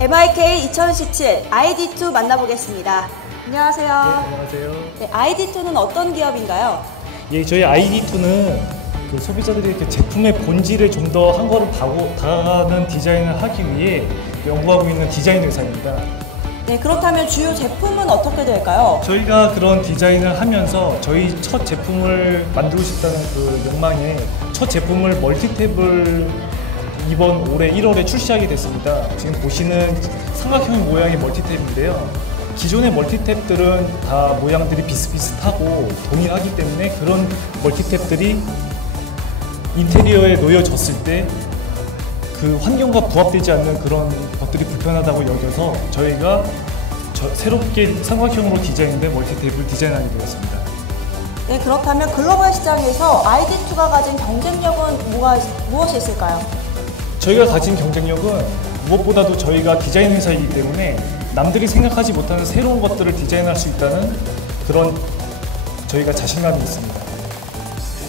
MIK 2017 ID2 만나보겠습니다. 안녕하세요. 안녕하세요. 네, ID2는 어떤 기업인가요? 예, 저희 ID2는 그 소비자들이 이렇게 제품의 본질에 좀더 한 걸음 다가가는 디자인을 하기 위해 연구하고 있는 디자인 회사입니다. 네, 그렇다면 주요 제품은 어떻게 될까요? 저희가 그런 디자인을 하면서 저희 첫 제품을 만들고 싶다는 그 욕망에 첫 제품을 멀티탭을 이번 올해 1월에 출시하게 됐습니다. 지금 보시는 삼각형 모양의 멀티탭인데요. 기존의 멀티탭들은 다 모양들이 비슷비슷하고 동일하기 때문에 그런 멀티탭들이 인테리어에 놓여졌을 때 그 환경과 부합되지 않는 그런 것들이 불편하다고 여겨서 저희가 저- 새롭게 삼각형으로 디자인된 멀티탭을 디자인하게 되었습니다. 네, 그렇다면 글로벌 시장에서 ID2가 가진 경쟁력은 뭐가, 무엇이 있을까요? 저희가 가진 경쟁력은 무엇보다도 저희가 디자인 회사이기 때문에 남들이 생각하지 못하는 새로운 것들을 디자인할 수 있다는 그런 저희가 자신감이 있습니다.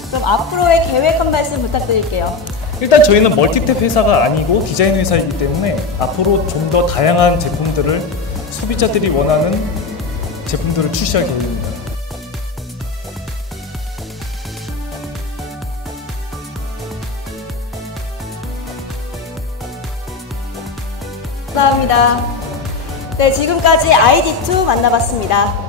그럼 앞으로의 계획 한 말씀 부탁드릴게요. 일단 저희는 멀티탭 회사가 아니고 디자인 회사이기 때문에 앞으로 좀 더 다양한 제품들을 소비자들이 원하는 제품들을 출시할 계획입니다. 감사합니다. 네, 지금까지 ID2 만나봤습니다.